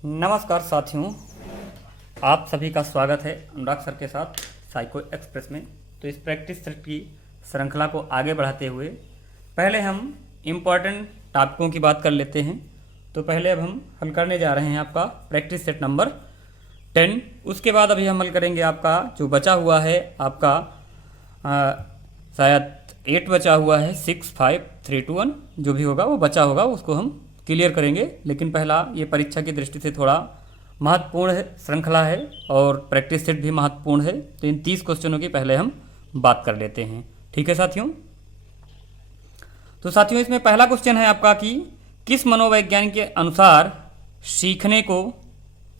नमस्कार साथियों, आप सभी का स्वागत है अनुराग सर के साथ साइको एक्सप्रेस में। तो इस प्रैक्टिस सेट की श्रृंखला को आगे बढ़ाते हुए पहले हम इम्पॉर्टेंट टॉपिकों की बात कर लेते हैं। तो पहले अब हम हल करने जा रहे हैं आपका प्रैक्टिस सेट नंबर 10। उसके बाद अभी हम हल करेंगे आपका जो बचा हुआ है आपका शायद 8 बचा हुआ है, 6, 5, 3, 2, 1 जो भी होगा वो बचा होगा उसको हम क्लियर करेंगे। लेकिन पहला ये परीक्षा की दृष्टि से थोड़ा महत्वपूर्ण श्रृंखला है और प्रैक्टिस सेट भी महत्वपूर्ण है। तो इन 30 क्वेश्चनों की पहले हम बात कर लेते हैं, ठीक है साथियों। तो साथियों इसमें पहला क्वेश्चन है आपका कि किस मनोवैज्ञानिक के अनुसार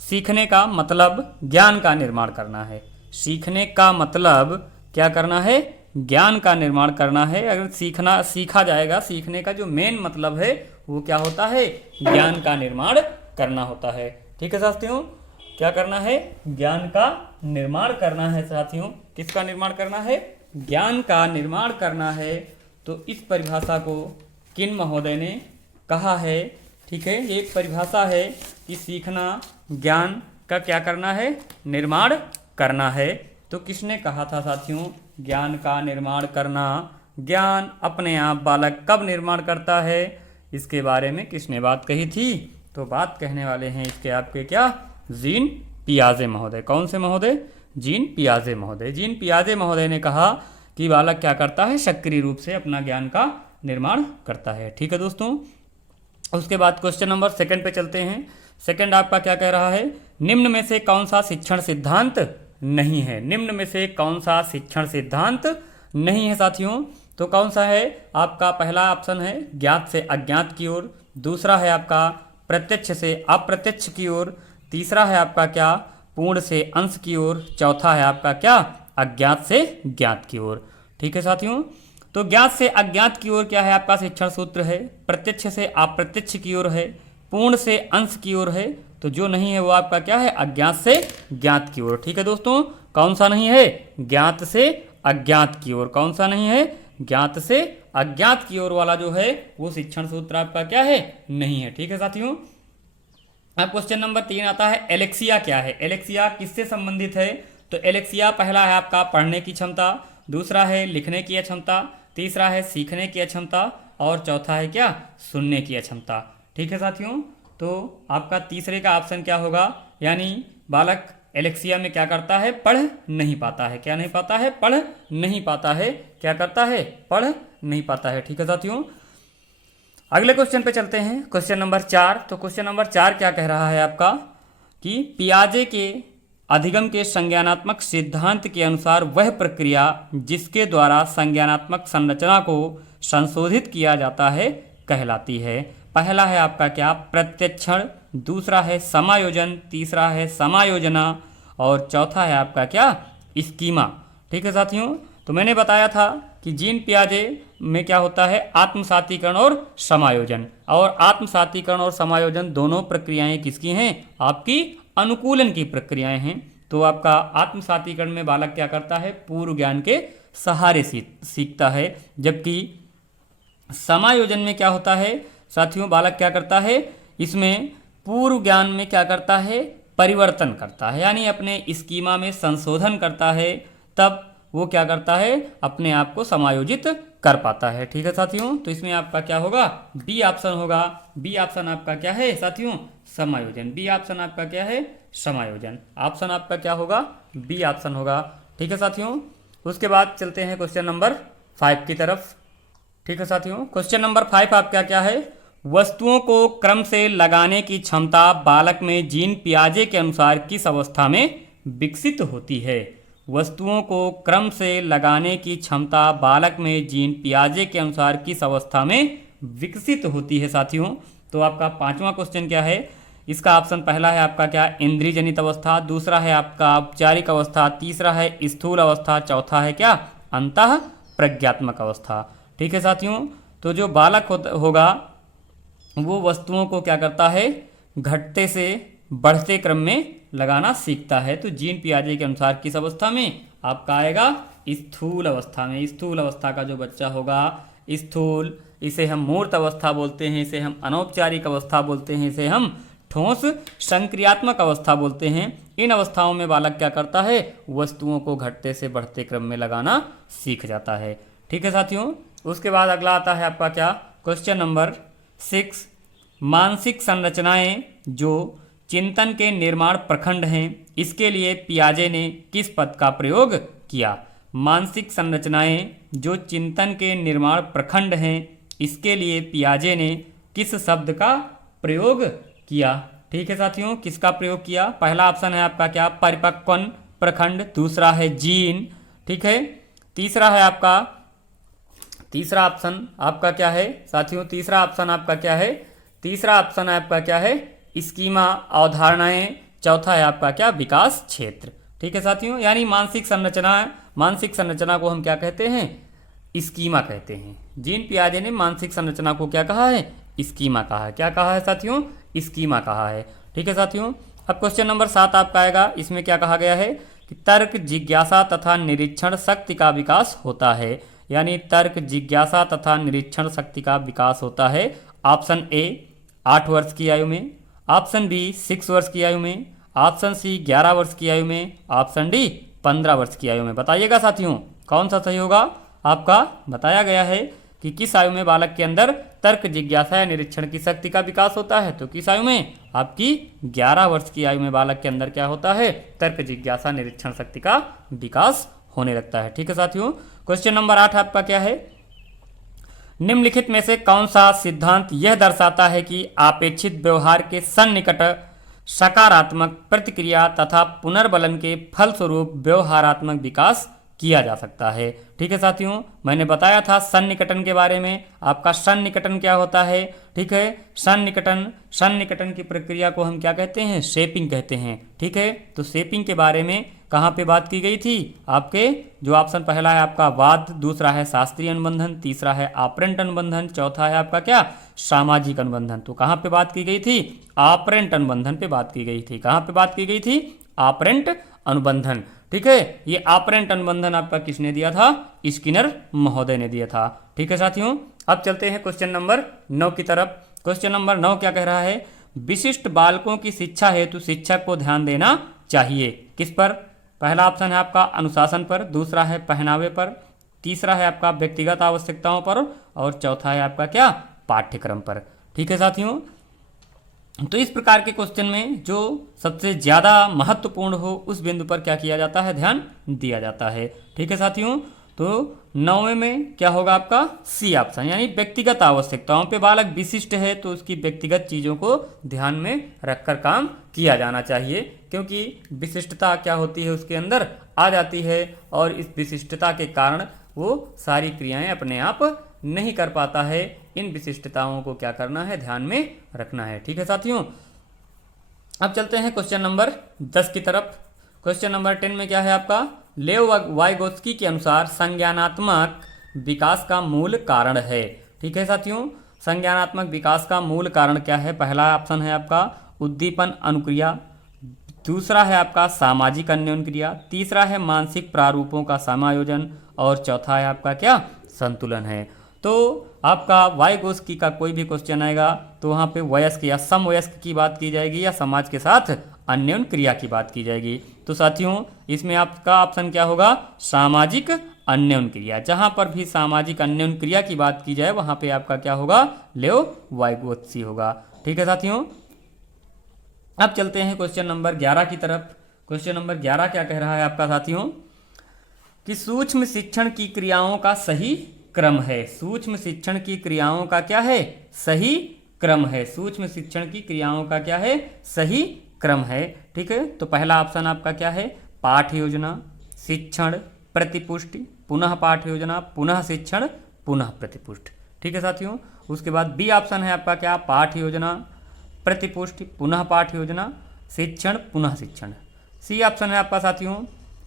सीखने का मतलब ज्ञान का निर्माण करना है। सीखने का मतलब क्या करना है? ज्ञान का निर्माण करना है। अगर सीखा जाएगा, सीखने का जो मेन मतलब है वो क्या होता है? ज्ञान का निर्माण करना होता है, ठीक है साथियों। क्या करना है? ज्ञान का निर्माण करना है साथियों। किसका निर्माण करना है? ज्ञान का निर्माण करना है। तो इस परिभाषा को किन महोदय ने कहा है? ठीक है, ये एक परिभाषा है कि सीखना ज्ञान का क्या करना है? निर्माण करना है। तो किसने कहा था साथियों? ज्ञान का निर्माण करना। ज्ञान अपने आप बालक कब निर्माण करता है, इसके बारे में किसने बात कही थी? तो बात कहने वाले हैं इसके आपके क्या? जीन पियाजे महोदय। कौन से महोदय? जीन पियाजे महोदय। जीन पियाजे महोदय ने कहा कि बालक क्या करता है? सक्रिय रूप से अपना ज्ञान का निर्माण करता है, ठीक है दोस्तों। उसके बाद क्वेश्चन नंबर 2 पे चलते हैं। सेकंड आपका क्या कह रहा है? निम्न में से कौन सा शिक्षण सिद्धांत नहीं है? निम्न में से कौन सा शिक्षण सिद्धांत नहीं है साथियों? तो कौन सा है? आपका पहला ऑप्शन है ज्ञात से अज्ञात की ओर, दूसरा है आपका प्रत्यक्ष से अप्रत्यक्ष की ओर, तीसरा है आपका क्या? पूर्ण से अंश की ओर, चौथा है आपका क्या? अज्ञात से ज्ञात की ओर, ठीक है साथियों। तो ज्ञात से अज्ञात की ओर क्या है? आपका शिक्षण सूत्र है। प्रत्यक्ष से अप्रत्यक्ष की ओर है। पूर्ण से अंश की ओर है। तो जो नहीं है वो आपका क्या है? अज्ञात से ज्ञात की ओर, ठीक है दोस्तों। कौन सा नहीं है? ज्ञात से अज्ञात की ओर। कौन सा नहीं है? ज्ञात से अज्ञात की ओर वाला जो है वो शिक्षण सूत्र आपका क्या है? नहीं है, ठीक है साथियों। अब क्वेश्चन नंबर 3 आता है एलेक्सिया क्या है? एलेक्सिया किससे संबंधित है? तो एलेक्सिया पहला है आपका पढ़ने की क्षमता, दूसरा है लिखने की अक्षमता, तीसरा है सीखने की अक्षमता और चौथा है क्या? सुनने की अक्षमता, ठीक है साथियों। तो आपका तीसरे का ऑप्शन क्या होगा? यानी बालक एलेक्सिया में क्या करता है? पढ़ नहीं पाता है। क्या नहीं पाता है? पढ़ नहीं पाता है। क्या करता है? पढ़ नहीं पाता है, ठीक है साथियों। अगले क्वेश्चन पे चलते हैं, क्वेश्चन नंबर 4। तो क्वेश्चन नंबर 4 क्या कह रहा है आपका कि पियाजे के अधिगम के संज्ञानात्मक सिद्धांत के अनुसार वह प्रक्रिया जिसके द्वारा संज्ञानात्मक संरचना को संशोधित किया जाता है कहलाती है। पहला है आपका क्या? प्रत्यक्षण, दूसरा है समायोजन, तीसरा है समायोजना और चौथा है आपका क्या? स्कीमा, ठीक है साथियों। तो मैंने बताया था कि जीन पियाजे में क्या होता है? आत्मसातीकरण और समायोजन। और आत्मसातीकरण और समायोजन दोनों प्रक्रियाएं किसकी हैं? आपकी अनुकूलन की प्रक्रियाएं हैं। तो आपका आत्मसातीकरण में बालक क्या करता है? पूर्व ज्ञान के सहारे सीखता है। जबकि समायोजन में क्या होता है साथियों? बालक क्या करता है? इसमें पूर्व ज्ञान में क्या करता है? परिवर्तन करता है, यानी अपने स्कीमा में संशोधन करता है। तब वो क्या करता है? अपने आप को समायोजित कर पाता है, ठीक है साथियों। तो इसमें आपका क्या होगा? बी ऑप्शन होगा। बी ऑप्शन आपका क्या है साथियों? समायोजन। बी ऑप्शन आपका क्या है? समायोजन। ऑप्शन आपका क्या होगा? बी ऑप्शन होगा, ठीक है साथियों। उसके बाद चलते हैं क्वेश्चन नंबर 5 की तरफ, ठीक है साथियों। क्वेश्चन नंबर 5 आपका क्या है? वस्तुओं को क्रम से लगाने की क्षमता बालक में जीन पियाजे के अनुसार किस अवस्था में विकसित होती है? वस्तुओं को क्रम से लगाने की क्षमता बालक में जीन पियाजे के अनुसार किस अवस्था में विकसित होती है साथियों? तो आपका 5वां क्वेश्चन क्या है? इसका ऑप्शन पहला है आपका क्या? इंद्रिय जनित अवस्था, दूसरा है आपका औपचारिक अवस्था, तीसरा है स्थूल अवस्था, चौथा है क्या? अंतः प्रज्ञात्मक अवस्था, ठीक है साथियों। तो जो बालक होगा वो वस्तुओं को क्या करता है? घटते से बढ़ते क्रम में लगाना सीखता है। तो जीन पियाजे के अनुसार किस अवस्था में आपका आएगा? स्थूल अवस्था में। स्थूल अवस्था का जो बच्चा होगा, स्थूल, इसे हम मूर्त अवस्था बोलते हैं, इसे हम अनौपचारिक अवस्था बोलते हैं, इसे हम ठोस संक्रियात्मक अवस्था बोलते हैं। इन अवस्थाओं में बालक क्या करता है, वस्तुओं को घटते से बढ़ते क्रम में लगाना सीख जाता है। ठीक है साथियों, उसके बाद अगला आता है आपका क्या, क्वेश्चन नंबर 6। मानसिक संरचनाएं जो चिंतन के निर्माण प्रखंड हैं, इसके लिए पियाजे ने किस पद का प्रयोग किया। मानसिक संरचनाएं जो चिंतन के निर्माण प्रखंड हैं, इसके लिए पियाजे ने किस शब्द का प्रयोग किया। ठीक है साथियों, किसका प्रयोग किया। पहला ऑप्शन है आपका क्या, परिपक्वन प्रखंड, दूसरा है जीन, ठीक है, तीसरा ऑप्शन आपका क्या है साथियों, तीसरा ऑप्शन आपका क्या है, तीसरा ऑप्शन आपका क्या है, स्कीमा अवधारणाएं, चौथा है आपका क्या, विकास क्षेत्र। ठीक है साथियों, यानी मानसिक संरचना को हम क्या कहते हैं, स्कीमा कहते हैं। जीन पियाजे ने मानसिक संरचना को क्या कहा है, स्कीमा कहा है। क्या कहा है साथियों, स्कीमा कहा है। ठीक है साथियों, अब क्वेश्चन नंबर 7 आपका आएगा। इसमें क्या कहा गया है कि तर्क, जिज्ञासा तथा निरीक्षण शक्ति का विकास होता है। यानी तर्क, जिज्ञासा तथा निरीक्षण शक्ति का विकास होता है। ऑप्शन ए 8 वर्ष की आयु में, ऑप्शन बी 6 वर्ष की आयु में, ऑप्शन सी 11 वर्ष की आयु में, ऑप्शन डी 15 वर्ष की आयु में। बताइएगा साथियों कौन सा सही होगा। आपका बताया गया है कि किस आयु में बालक के अंदर तर्क, जिज्ञासा या निरीक्षण की शक्ति का विकास होता है। तो किस आयु में, आपकी 11 वर्ष की आयु में बालक के अंदर क्या होता है, तर्क, जिज्ञासा, निरीक्षण शक्ति का विकास होने लगता है। ठीक है साथियों, क्वेश्चन नंबर 8 आपका क्या है, निम्नलिखित में से कौन सा सिद्धांत यह दर्शाता है कि अपेक्षित व्यवहार के सन्निकट सकारात्मक प्रतिक्रिया तथा पुनर्बलन के फलस्वरूप व्यवहारात्मक विकास किया जा सकता है। ठीक है साथियों, मैंने बताया था सन्निकटन के बारे में। आपका सन्निकटन क्या होता है, ठीक है, सन्निकटन की प्रक्रिया को हम क्या कहते हैं, शेपिंग कहते हैं। ठीक है, तो शेपिंग के बारे में कहाँ पे बात की गई थी, आपके जो ऑप्शन पहला है आपका वाद, दूसरा है शास्त्रीय अनुबंधन, तीसरा है ऑपरेंट अनुबंधन, चौथा है आपका क्या, सामाजिक अनुबंधन। तो कहाँ पे बात की गई थी, ऑपरेंट अनुबंधन पे बात की गई थी। कहाँ पे बात की गई थी, ऑपरेंट अनुबंधन। ठीक है, ये ऑपरेंट अनुबंधन आपका किसने दिया था, स्किनर महोदय ने दिया था। ठीक है साथियों, अब चलते हैं क्वेश्चन नंबर 9 की तरफ। क्वेश्चन नंबर 9 क्या कह रहा है, विशिष्ट बालकों की शिक्षा हेतु शिक्षक को ध्यान देना चाहिए। किस पर, पहला ऑप्शन है आपका अनुशासन पर, दूसरा है पहनावे पर, तीसरा है आपका व्यक्तिगत आवश्यकताओं पर, और चौथा है आपका क्या, पाठ्यक्रम पर। ठीक है साथियों, तो इस प्रकार के क्वेश्चन में जो सबसे ज़्यादा महत्वपूर्ण हो उस बिंदु पर क्या किया जाता है, ध्यान दिया जाता है। ठीक है साथियों, तो 9वें में क्या होगा आपका, सी ऑप्शन, यानी व्यक्तिगत आवश्यकताओं पे बालक विशिष्ट है तो उसकी व्यक्तिगत चीज़ों को ध्यान में रखकर काम किया जाना चाहिए, क्योंकि विशिष्टता क्या होती है उसके अंदर आ जाती है, और इस विशिष्टता के कारण वो सारी क्रियाएं अपने आप नहीं कर पाता है। इन विशिष्टताओं को क्या करना है, ध्यान में रखना है। ठीक है साथियों, अब चलते हैं क्वेश्चन नंबर 10 की तरफ। क्वेश्चन नंबर 10 में क्या है आपका, लेव वाइगोत्स्की के अनुसार संज्ञानात्मक विकास का मूल कारण है। ठीक है साथियों, संज्ञानात्मक विकास का मूल कारण क्या है, पहला ऑप्शन है आपका उद्दीपन अनुक्रिया, दूसरा है आपका सामाजिक अन्योन्य क्रिया, तीसरा है मानसिक प्रारूपों का समायोजन, और चौथा है आपका क्या, संतुलन है। तो आपका वाइगोत्स्की का कोई भी क्वेश्चन आएगा तो वहाँ पे वयस्क या समवयस्क की बात की जाएगी या समाज के साथ अन्योन्य क्रिया की बात की जाएगी। तो साथियों इसमें आपका ऑप्शन क्या होगा, सामाजिक अन्योन्य क्रिया। जहाँ पर भी सामाजिक अन्योन्य क्रिया की बात की जाए वहाँ पे आपका क्या होगा, लेव वाइगोत्स्की होगा। ठीक है साथियों, अब चलते हैं क्वेश्चन नंबर 11 की तरफ। क्वेश्चन नंबर 11 क्या कह रहा है आपका साथियों, कि सूक्ष्म शिक्षण की क्रियाओं का सही क्रम है। सूक्ष्म शिक्षण की क्रियाओं का क्या है, सही क्रम है। सूक्ष्म शिक्षण की क्रियाओं का क्या है, सही क्रम है। ठीक है, तो पहला ऑप्शन आपका क्या है, पाठ योजना, शिक्षण, प्रतिपुष्टि, पुनः पाठ योजना, पुनः शिक्षण, पुनः प्रतिपुष्टि। ठीक है साथियों, उसके बाद बी ऑप्शन है आपका क्या, पाठ योजना, प्रतिपुष्टि, पुनः पाठ योजना, शिक्षण, पुनः शिक्षण। सी ऑप्शन है आपका साथियों,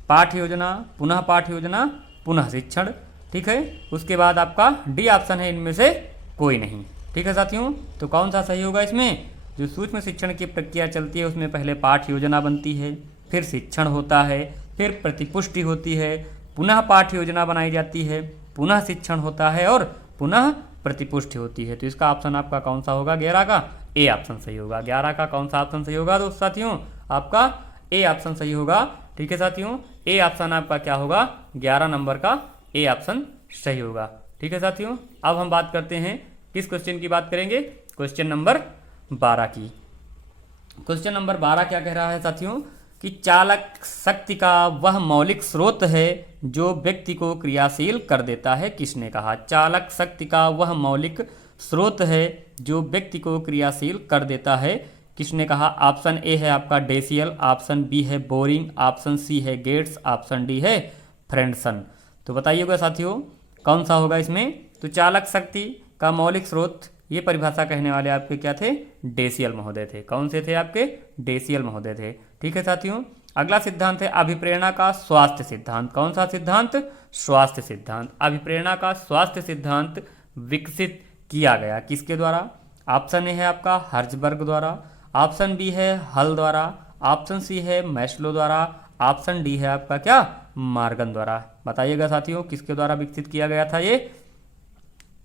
पाठ योजना, पुनः पाठ योजना, पुनः शिक्षण। ठीक है, उसके बाद आपका डी ऑप्शन है इनमें से कोई नहीं। ठीक है साथियों, तो कौन सा सही होगा इसमें, जो सूक्ष्म शिक्षण की प्रक्रिया चलती है उसमें पहले पाठ योजना बनती है, फिर शिक्षण होता है, फिर प्रतिपुष्टि होती है, पुनः पाठ योजना बनाई जाती है, पुनः शिक्षण होता है और पुनः प्रतिपुष्टि होती है। तो इसका ऑप्शन आपका कौन सा होगा, 11 का, ए ऑप्शन सही होगा। 11 का कौन सा ऑप्शन सही होगा दोस्त साथियों? आपका ए ऑप्शन सही होगा। ठीक है साथियों, ए ऑप्शन आपका क्या होगा? 11 नंबर का ए ऑप्शन सही होगा। ठीक है साथियों, अब हम बात करते हैं किस क्वेश्चन की बात करेंगे? क्वेश्चन नंबर 12 की। क्वेश्चन नंबर 12 क्या कह रहा है साथियों? कि चालक शक्ति का वह मौलिक स्रोत है जो व्यक्ति को क्रियाशील कर देता है, किसने कहा? चालक शक्ति का वह मौलिक स्रोत है जो व्यक्ति को क्रियाशील कर देता है, किसने कहा? ऑप्शन ए है आपका डेसियल, ऑप्शन बी है बोरिंग, ऑप्शन सी है गेट्स, ऑप्शन डी है फ्रेंडसन। तो बताइएगा साथियों कौन सा होगा इसमें? तो चालक शक्ति का मौलिक स्रोत, ये परिभाषा कहने वाले आपके क्या थे? डेसियल महोदय थे। कौन से थे आपके? डेसियल महोदय थे। ठीक है साथियों, अगला सिद्धांत है अभिप्रेरणा का स्वास्थ्य सिद्धांत। कौन सा सिद्धांत? स्वास्थ्य सिद्धांत। अभिप्रेरणा का स्वास्थ्य सिद्धांत विकसित किया गया किसके द्वारा? ऑप्शन ए है आपका हर्जबर्ग द्वारा, ऑप्शन बी है हल द्वारा, ऑप्शन सी है मैस्लो द्वारा, ऑप्शन डी है आपका क्या? मार्गन द्वारा। बताइएगा साथियों किसके द्वारा विकसित किया गया था? ये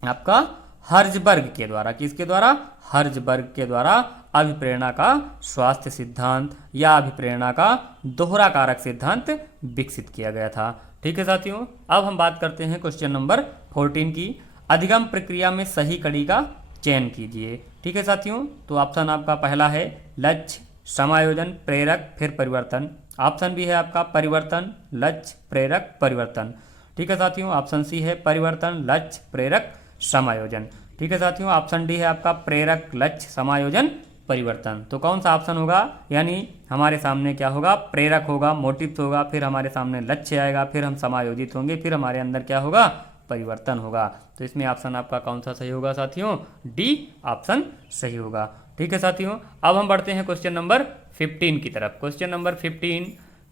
आपका हर्जबर्ग के द्वारा। किसके द्वारा? हर्जबर्ग के द्वारा अभिप्रेरणा का स्वास्थ्य सिद्धांत या अभिप्रेरणा का दोहरा कारक सिद्धांत विकसित किया गया था। ठीक है साथियों, अब हम बात करते हैं क्वेश्चन नंबर 14 की। अधिगम प्रक्रिया में सही कड़ी का चयन कीजिए। ठीक है साथियों, तो ऑप्शन आपका पहला है लक्ष्य, समायोजन, प्रेरक, फिर परिवर्तन। ऑप्शन बी है आपका परिवर्तन, लक्ष्य, प्रेरक, परिवर्तन। ठीक है साथियों, ऑप्शन सी है परिवर्तन, लक्ष्य, प्रेरक, समायोजन। ठीक है साथियों, ऑप्शन डी है आपका प्रेरक, लक्ष्य, समायोजन, परिवर्तन। तो कौन सा ऑप्शन होगा? यानी हमारे सामने क्या होगा? प्रेरक होगा, मोटिव्स होगा, फिर हमारे सामने लक्ष्य आएगा, फिर हम समायोजित होंगे, फिर हमारे अंदर क्या होगा? परिवर्तन होगा। तो इसमें ऑप्शन आपका कौन सा सही होगा साथियों? डी ऑप्शन सही होगा। ठीक है साथियों, अब हम बढ़ते हैं क्वेश्चन नंबर 15 की तरफ। क्वेश्चन नंबर 15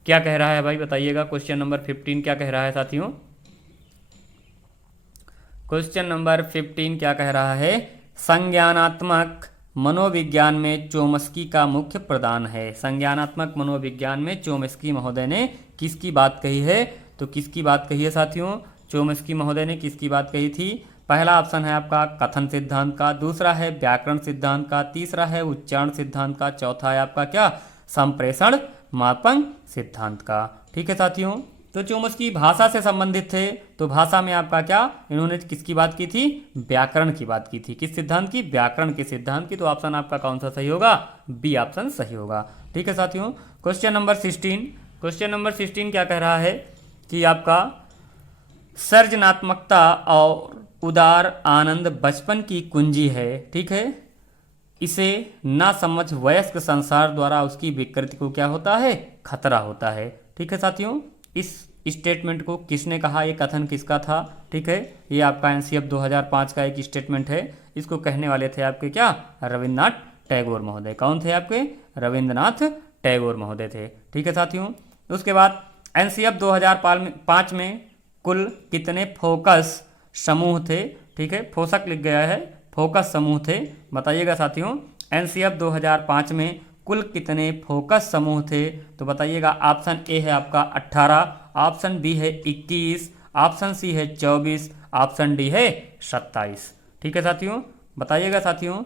क्या कह रहा है भाई? बताइएगा क्वेश्चन नंबर 15 क्या कह रहा है साथियों? क्वेश्चन नंबर 15 क्या कह रहा है? संज्ञानात्मक मनोविज्ञान में चोम्स्की का मुख्य प्रदान है। संज्ञानात्मक मनोविज्ञान में चोम्स्की महोदय ने किसकी बात कही है? तो किसकी बात कही है साथियों? चोम्स्की महोदय ने किसकी बात कही थी? पहला ऑप्शन है आपका कथन सिद्धांत का, दूसरा है व्याकरण सिद्धांत का, तीसरा है उच्चारण सिद्धांत का, चौथा है आपका क्या? संप्रेषण मापन सिद्धांत का। ठीक है साथियों, तो चोम्स्की भाषा से संबंधित थे, तो भाषा में आपका क्या? इन्होंने किसकी बात की थी? व्याकरण की बात की थी। किस सिद्धांत की? व्याकरण के सिद्धांत की। तो ऑप्शन आपका कौन सा सही होगा? बी ऑप्शन सही होगा। ठीक है साथियों, क्वेश्चन नंबर 16। क्वेश्चन नंबर 16 क्या कह रहा है? कि आपका सृजनात्मकता और उदार आनंद बचपन की कुंजी है। ठीक है, इसे ना समझ वयस्क संसार द्वारा उसकी विकृति को क्या होता है? खतरा होता है। ठीक है साथियों, इस स्टेटमेंट को किसने कहा? ये कथन किसका था? ठीक है, ये आपका एनसीएफ 2005 का एक स्टेटमेंट है। इसको कहने वाले थे आपके क्या? रविन्द्रनाथ टैगोर महोदय। कौन थे आपके? रविन्द्रनाथ टैगोर महोदय थे। ठीक है साथियों, उसके बाद एनसीएफ 2005 में कुल कितने फोकस समूह थे? ठीक है, फोसक लिख गया है, फोकस समूह थे। बताइएगा साथियों एनसीएफ 2005 में कुल कितने फोकस समूह थे? तो बताइएगा। ऑप्शन ए है आपका 18, ऑप्शन बी है 21, ऑप्शन सी है 24, ऑप्शन डी है 27। ठीक है साथियों, बताइएगा साथियों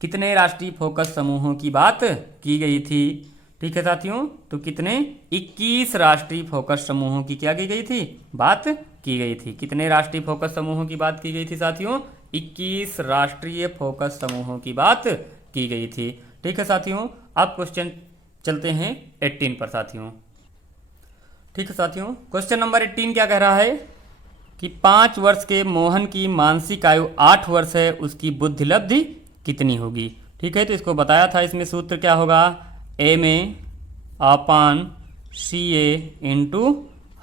कितने राष्ट्रीय फोकस समूहों की बात की गई थी? ठीक है साथियों, तो कितने? 21 राष्ट्रीय फोकस समूहों की क्या की गई थी? बात की गई थी। कितने राष्ट्रीय फोकस समूहों की बात की गई थी साथियों? 21 राष्ट्रीय फोकस समूहों की बात की गई थी। ठीक है साथियों, अब क्वेश्चन चलते हैं 18 पर साथियों। ठीक है साथियों, क्वेश्चन नंबर 18 क्या कह रहा है? कि 5 वर्ष के मोहन की मानसिक आयु 8 वर्ष है, उसकी बुद्धि लब्धि कितनी होगी? ठीक है, तो इसको बताया था। इसमें सूत्र क्या होगा? MA अपान CA इंटू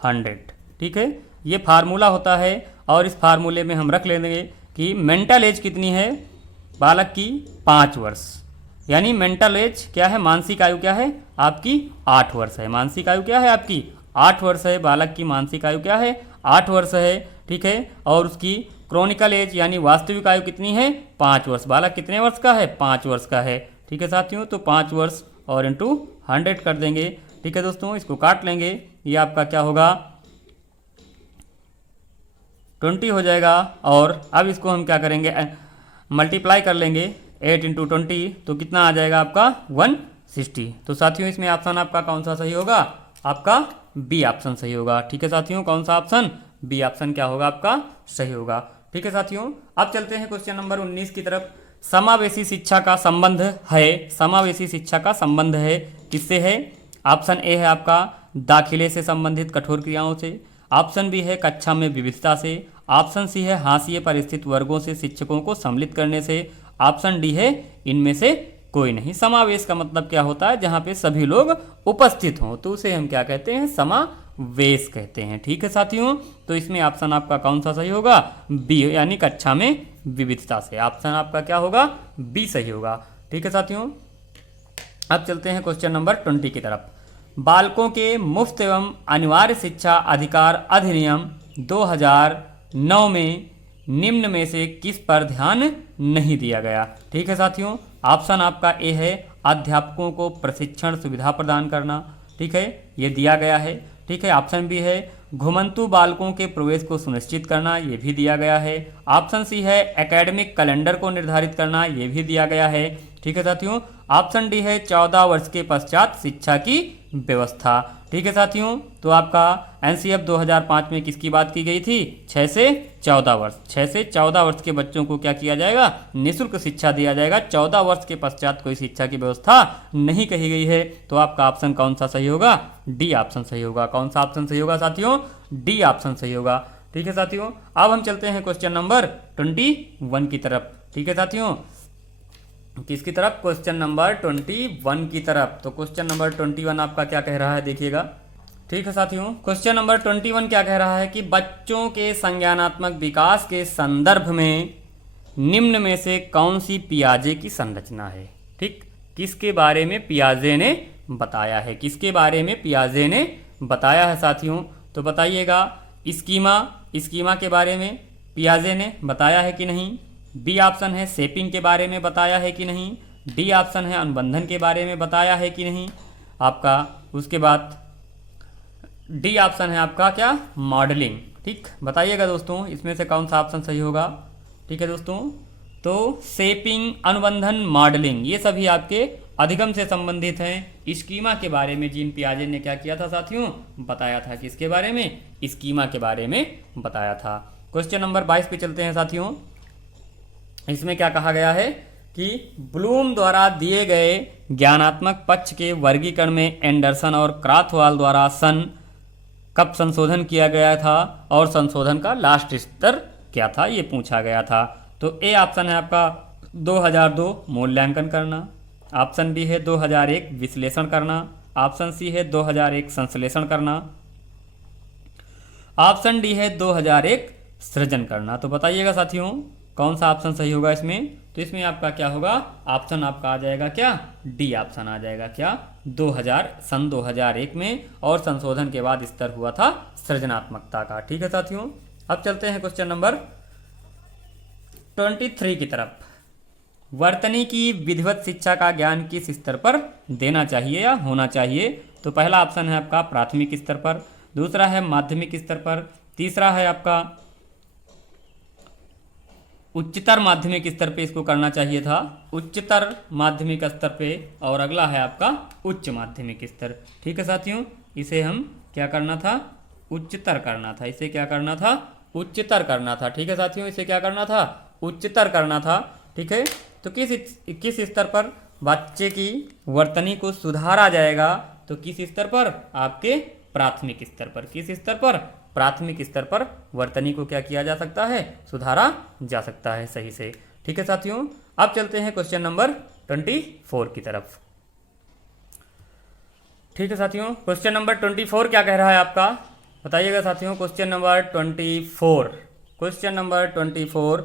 100। ठीक है, ये फार्मूला होता है और इस फार्मूले में हम रख लेंगे कि मेंटल एज कितनी है बालक की? 5 वर्ष। यानी मेंटल एज क्या है? मानसिक आयु क्या है आपकी? 8 वर्ष है। मानसिक आयु क्या है आपकी? 8 वर्ष है। बालक की मानसिक आयु क्या है? 8 वर्ष है। ठीक है, और उसकी क्रॉनिकल एज यानी वास्तविक आयु कितनी है? 5 वर्ष। बालक कितने वर्ष का है? 5 वर्ष का है। ठीक है साथियों, तो 5 वर्ष और इंटू 100 कर देंगे। ठीक है दोस्तों, इसको काट लेंगे। ये आपका क्या होगा? 20 हो जाएगा। और अब इसको हम क्या करेंगे? मल्टीप्लाई कर लेंगे 8 इंटू 20 तो कितना आ जाएगा आपका 160। तो साथियों इसमें ऑप्शन आपका कौन सा सही होगा, आपका बी ऑप्शन सही होगा। ठीक है साथियों, कौन सा ऑप्शन, बी ऑप्शन क्या होगा आपका सही होगा। ठीक है साथियों, अब चलते हैं क्वेश्चन नंबर 19 की तरफ। समावेशी शिक्षा का संबंध है, समावेशी शिक्षा का संबंध है किससे है, ऑप्शन ए है आपका दाखिले से संबंधित कठोर क्रियाओं से, ऑप्शन बी है कक्षा में विविधता से, ऑप्शन सी है हाशिए पर स्थित वर्गों से शिक्षकों को सम्मिलित करने से, ऑप्शन डी है इनमें से कोई नहीं। समावेश का मतलब क्या होता है, जहां पे सभी लोग उपस्थित हों तो उसे हम क्या कहते हैं, समावेश कहते हैं। ठीक है साथियों, तो इसमें ऑप्शन आपका कौन सा सही होगा, बी, यानी कक्षा में विविधता से। ऑप्शन आपका क्या होगा, बी सही होगा। ठीक है साथियों, अब चलते हैं क्वेश्चन नंबर 20 की तरफ। बालकों के मुफ्त एवं अनिवार्य शिक्षा अधिकार अधिनियम 2009 में निम्न में से किस पर ध्यान नहीं दिया गया। ठीक है साथियों, ऑप्शन आपका ए है अध्यापकों को प्रशिक्षण सुविधा प्रदान करना, ठीक है ये दिया गया है। ठीक है, ऑप्शन बी है घुमंतु बालकों के प्रवेश को सुनिश्चित करना, ये भी दिया गया है। ऑप्शन सी है एकेडमिक कैलेंडर को निर्धारित करना, ये भी दिया गया है। ठीक है साथियों, ऑप्शन डी है 14 वर्ष के पश्चात शिक्षा की व्यवस्था। ठीक है साथियों, तो आपका एनसीएफ 2005 में किसकी बात की गई थी, 6 से 14 वर्ष, 6 से 14 वर्ष के बच्चों को क्या किया जाएगा, निःशुल्क शिक्षा दिया जाएगा। 14 वर्ष के पश्चात कोई शिक्षा की व्यवस्था नहीं कही गई है। तो आपका ऑप्शन कौन सा सही होगा, डी ऑप्शन सही होगा। कौन सा ऑप्शन सही होगा साथियों, डी ऑप्शन सही होगा। ठीक है साथियों, अब हम चलते हैं क्वेश्चन नंबर 21 की तरफ। ठीक है साथियों, किसकी तरफ, क्वेश्चन नंबर 21 की तरफ। तो क्वेश्चन नंबर 21 आपका क्या कह रहा है, देखिएगा। ठीक है साथियों, क्वेश्चन नंबर 21 क्या कह रहा है कि बच्चों के संज्ञानात्मक विकास के संदर्भ में निम्न में से कौन सी पियाजे की संरचना है। ठीक, किसके बारे में पियाजे ने बताया है, किसके बारे में पियाजे ने बताया है साथियों, तो बताइएगा। स्कीमा के बारे में पियाजे ने बताया है कि नहीं, बी ऑप्शन है शेपिंग के बारे में बताया है कि नहीं, डी ऑप्शन है अनुबंधन के बारे में बताया है कि नहीं आपका, उसके बाद डी ऑप्शन है आपका क्या, मॉडलिंग। ठीक, बताइएगा दोस्तों इसमें से कौन सा ऑप्शन सही होगा। ठीक है दोस्तों, तो शेपिंग, अनुबंधन, मॉडलिंग ये सभी आपके अधिगम से संबंधित हैं। स्कीमा के बारे में जीन पियाजे ने क्या किया था साथियों, बताया था। किसके बारे में, स्कीमा के बारे में बताया था। क्वेश्चन नंबर 22 पे चलते हैं साथियों। इसमें क्या कहा गया है कि ब्लूम द्वारा दिए गए ज्ञानात्मक पक्ष के वर्गीकरण में एंडरसन और क्राथवाल द्वारा कब संशोधन किया गया था और संशोधन का लास्ट स्तर क्या था, ये पूछा गया था। तो ए ऑप्शन है आपका 2002 मूल्यांकन करना, ऑप्शन बी है 2001 विश्लेषण करना, ऑप्शन सी है 2001 संश्लेषण करना, ऑप्शन डी है 2001 सृजन करना। तो बताइएगा साथियों कौन सा ऑप्शन सही होगा इसमें। तो इसमें आपका क्या होगा, ऑप्शन आपका आ जाएगा क्या, डी ऑप्शन आ जाएगा क्या, 2001 में, और संशोधन के बाद स्तर हुआ था सृजनात्मकता का। ठीक है साथियों, अब चलते हैं क्वेश्चन नंबर 23 की तरफ। वर्तनी की विधिवत शिक्षा का ज्ञान किस स्तर पर देना चाहिए या होना चाहिए। तो पहला ऑप्शन है आपका प्राथमिक स्तर पर, दूसरा है माध्यमिक स्तर पर, तीसरा है आपका उच्चतर माध्यमिक स्तर पे इसको करना चाहिए था, उच्चतर माध्यमिक स्तर पे, और अगला है आपका उच्च माध्यमिक स्तर। ठीक है साथियों, इसे हम क्या करना था, उच्चतर करना था, इसे क्या करना था, उच्चतर करना था। ठीक है साथियों, इसे क्या करना था, उच्चतर करना था। ठीक है, तो किस स्तर पर बच्चे की वर्तनी को सुधारा जाएगा, तो किस स्तर पर, आपके प्राथमिक स्तर पर। किस स्तर पर, प्राथमिक स्तर पर वर्तनी को क्या किया जा सकता है, सुधारा जा सकता है सही से। ठीक है साथियों, अब चलते हैं क्वेश्चन नंबर 24 की तरफ। ठीक है साथियों, क्वेश्चन नंबर 24 क्या कह रहा है आपका, बताइएगा साथियों। Question number 24, question number 24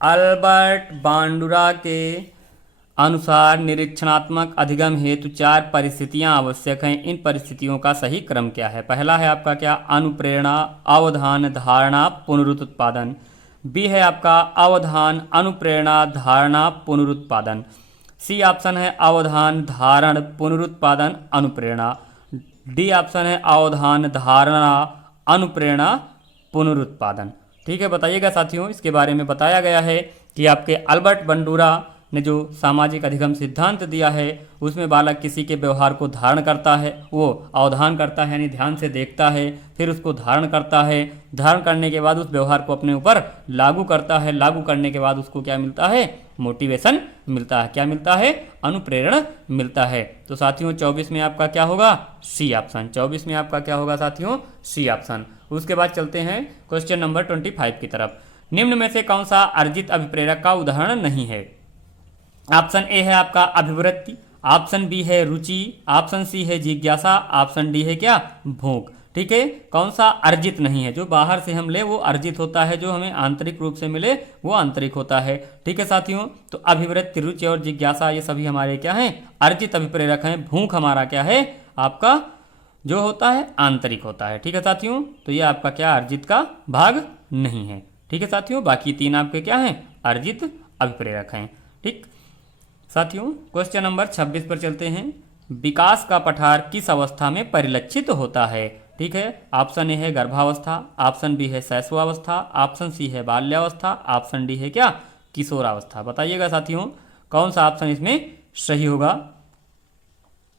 Albert बांडुरा के अनुसार निरीक्षणात्मक अधिगम हेतु 4 परिस्थितियां आवश्यक हैं। इन परिस्थितियों का सही क्रम क्या है। पहला है आपका क्या, अनुप्रेरणा, अवधान, धारणा, पुनरुत्पादन। बी है आपका अवधान, अनुप्रेरणा, धारणा, पुनरुत्पादन। सी ऑप्शन है अवधान, धारण, पुनरुत्पादन, अनुप्रेरणा। डी ऑप्शन है अवधान, धारणा, अनुप्रेरणा, पुनरुत्पादन। ठीक है, बताइएगा साथियों, इसके बारे में बताया गया है कि आपके अल्बर्ट बंडूरा ने जो सामाजिक अधिगम सिद्धांत दिया है उसमें बालक किसी के व्यवहार को धारण करता है, वो अवधान करता है यानी ध्यान से देखता है, फिर उसको धारण करता है, धारण करने के बाद उस व्यवहार को अपने ऊपर लागू करता है, लागू करने के बाद उसको क्या मिलता है, मोटिवेशन मिलता है। क्या मिलता है, अनुप्रेरण मिलता है। तो साथियों 24 में आपका क्या होगा, सी ऑप्शन। 24 में आपका क्या होगा साथियों, सी ऑप्शन। उसके बाद चलते हैं क्वेश्चन नंबर 25 की तरफ। निम्न में से कौन सा अर्जित अभिप्रेरक का उदाहरण नहीं है। ऑप्शन ए है आपका अभिवृत्ति, ऑप्शन बी है रुचि, ऑप्शन सी है जिज्ञासा, ऑप्शन डी है क्या, भूख। ठीक है, कौन सा अर्जित नहीं है, जो बाहर से हम ले वो अर्जित होता है, जो हमें आंतरिक रूप से मिले वो आंतरिक होता है। ठीक है साथियों, तो अभिवृत्ति, रुचि और जिज्ञासा ये सभी हमारे क्या हैं, अर्जित अभिप्रेरक हैं। भूख हमारा क्या है, आपका जो होता है आंतरिक होता है। ठीक है साथियों, तो ये आपका क्या अर्जित का भाग नहीं है। ठीक है साथियों, बाकी तीन आपके क्या हैं, अर्जित अभिप्रेरक हैं। ठीक साथियों, क्वेश्चन नंबर 26 पर चलते हैं। विकास का पठार किस अवस्था में परिलक्षित होता है। ठीक है, ऑप्शन ए है गर्भावस्था, ऑप्शन बी है शैशवावस्था, ऑप्शन सी है बाल्यावस्था, ऑप्शन डी है क्या, किशोरावस्था। बताइएगा साथियों कौन सा ऑप्शन इसमें सही होगा।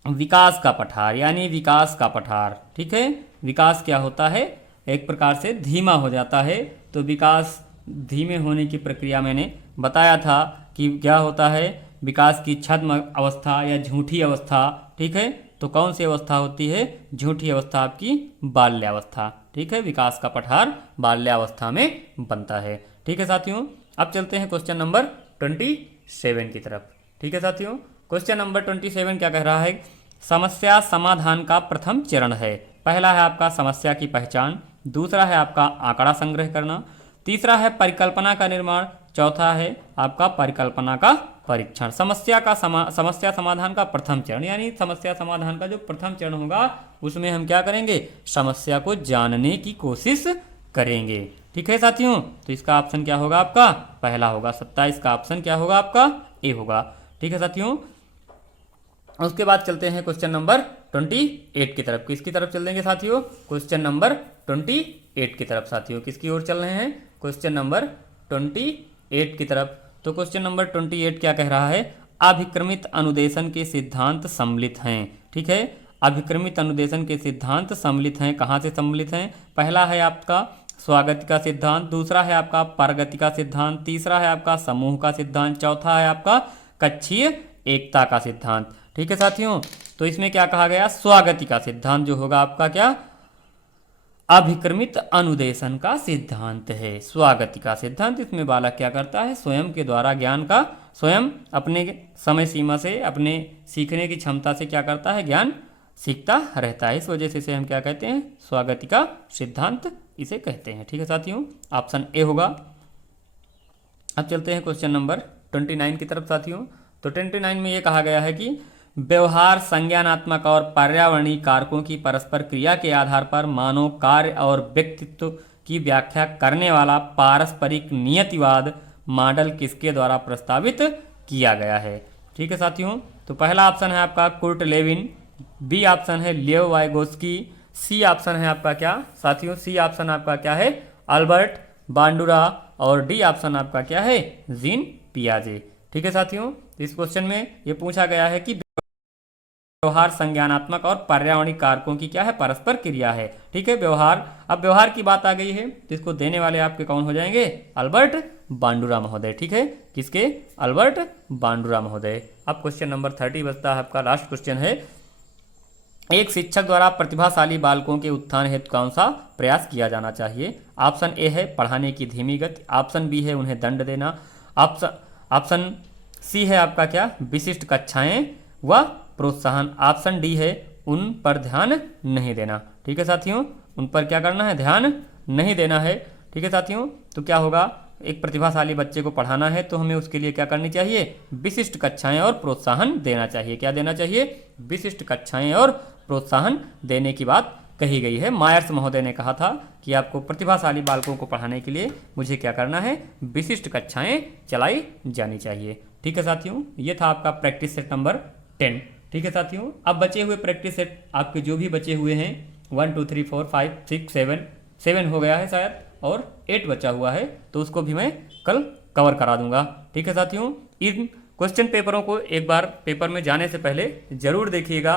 विकास का पठार यानी विकास का पठार। ठीक है, विकास क्या होता है, एक प्रकार से धीमा हो जाता है। तो विकास धीमे होने की प्रक्रिया मैंने बताया था कि क्या होता है, विकास की छद्म अवस्था या झूठी अवस्था। ठीक है, तो कौन सी अवस्था होती है, झूठी अवस्था आपकी बाल्यावस्था। ठीक है, विकास का पठार बाल्यावस्था में बनता है। ठीक है साथियों, अब चलते हैं क्वेश्चन नंबर 27 की तरफ। ठीक है साथियों, क्वेश्चन नंबर 27 क्या कह रहा है, समस्या समाधान का प्रथम चरण है। पहला है आपका समस्या की पहचान, दूसरा है आपका आंकड़ा संग्रह करना, तीसरा है परिकल्पना का निर्माण, चौथा है आपका परिकल्पना का परीक्षण। समस्या समाधान का प्रथम चरण यानी समस्या समाधान का जो प्रथम चरण होगा उसमें हम क्या करेंगे, समस्या को जानने की कोशिश करेंगे। ठीक है साथियों, तो इसका ऑप्शन क्या होगा आपका, पहला होगा। 27 का ऑप्शन क्या होगा आपका, ए होगा। ठीक है साथियों, उसके बाद चलते हैं क्वेश्चन नंबर 28 की तरफ। किसकी तरफ चल देंगे साथियों, क्वेश्चन नंबर 28 की तरफ। साथियों किसकी ओर चल रहे हैं, क्वेश्चन नंबर 28 की तरफ। तो क्वेश्चन नंबर 28 क्या कह रहा है, अभिक्रमित अनुदेशन के सिद्धांत सम्मिलित हैं। ठीक है, अभिक्रमित अनुदेशन के सिद्धांत सम्मिलित हैं। कहाँ से सम्मिलित हैं, पहला है आपका स्वागति का सिद्धांत, दूसरा है आपका परगति का सिद्धांत, तीसरा है आपका समूह का सिद्धांत, चौथा है आपका कक्षीय एकता का सिद्धांत। ठीक है साथियों, तो इसमें क्या कहा गया, स्वागति का सिद्धांत जो होगा आपका क्या, अभिक्रमित अनुदेशन का सिद्धांत है। स्वागति का सिद्धांत, इसमें बालक क्या करता है, स्वयं के द्वारा ज्ञान का स्वयं अपने समय सीमा से, अपने सीखने की क्षमता से क्या करता है, ज्ञान सीखता रहता है। इस वजह से इसे हम क्या कहते हैं, स्वागति का सिद्धांत इसे कहते हैं। ठीक है साथियों, ऑप्शन ए होगा। अब चलते हैं क्वेश्चन नंबर 29 की तरफ साथियों। तो 29 में ये कहा गया है कि व्यवहार संज्ञानात्मक और पर्यावरणीय कारकों की परस्पर क्रिया के आधार पर मानव कार्य और व्यक्तित्व की व्याख्या करने वाला पारस्परिक नियतिवाद मॉडल किसके द्वारा प्रस्तावित किया गया है। ठीक है साथियों, तो पहला ऑप्शन है आपका कुर्ट लेविन, बी ऑप्शन है लियो वाइगोस्की, सी ऑप्शन है आपका क्या साथियों, सी ऑप्शन आपका क्या है, अल्बर्ट बांडुरा, और डी ऑप्शन आपका क्या है, जीन पियाजे। ठीक है साथियों, इस क्वेश्चन में ये पूछा गया है कि व्यवहार संज्ञानात्मक और पर्यावरणीय कारकों की क्या है, परस्पर क्रिया है। ठीक है, व्यवहार, अब व्यवहार की बात आ गई है, जिसको देने वाले आपके कौन हो जाएंगे, अल्बर्ट बांडुरा महोदय। ठीक है, किसके, अल्बर्ट बांडुरा महोदय। अब क्वेश्चन नंबर 30 बचता है आपका, लास्ट क्वेश्चन है, एक शिक्षक द्वारा प्रतिभाशाली बालकों के उत्थान हेतु कौन सा प्रयास किया जाना चाहिए। ऑप्शन ए है पढ़ाने की धीमी गति, ऑप्शन बी है उन्हें दंड देना, ऑप्शन सी है आपका क्या, विशिष्ट कक्षाएं व प्रोत्साहन, ऑप्शन डी है उन पर ध्यान नहीं देना। ठीक है साथियों, उन पर क्या करना है, ध्यान नहीं देना है। ठीक है साथियों, तो क्या होगा, एक प्रतिभाशाली बच्चे को पढ़ाना है तो हमें उसके लिए क्या करनी चाहिए, विशिष्ट कक्षाएं और प्रोत्साहन देना चाहिए। क्या देना चाहिए, विशिष्ट कक्षाएं और प्रोत्साहन देने की बात कही गई है। मायर्स महोदय ने कहा था कि आपको प्रतिभाशाली बालकों को पढ़ाने के लिए मुझे क्या करना है, विशिष्ट कक्षाएं चलाई जानी चाहिए। ठीक है साथियों, ये था आपका प्रैक्टिस सेट नंबर 10। ठीक है साथियों, अब बचे हुए प्रैक्टिस सेट आपके जो भी बचे हुए हैं 1 2 3 4 5 6 7 हो गया है शायद, और 8 बचा हुआ है, तो उसको भी मैं कल कवर करा दूंगा। ठीक है साथियों, इन क्वेश्चन पेपरों को एक बार पेपर में जाने से पहले ज़रूर देखिएगा।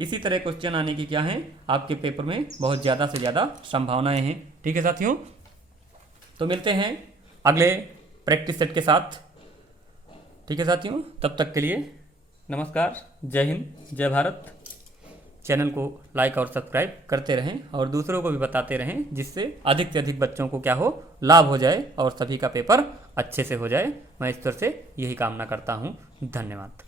इसी तरह क्वेश्चन आने की क्या है आपके पेपर में बहुत ज़्यादा से ज़्यादा संभावनाएं हैं। ठीक है साथियों, तो मिलते हैं अगले प्रैक्टिस सेट के साथ। ठीक है साथियों, तब तक के लिए नमस्कार, जय हिंद, जय भारत। चैनल को लाइक और सब्सक्राइब करते रहें और दूसरों को भी बताते रहें, जिससे अधिक से अधिक बच्चों को क्या हो, लाभ हो जाए और सभी का पेपर अच्छे से हो जाए। मैं ईश्वर से यही कामना करता हूँ। धन्यवाद।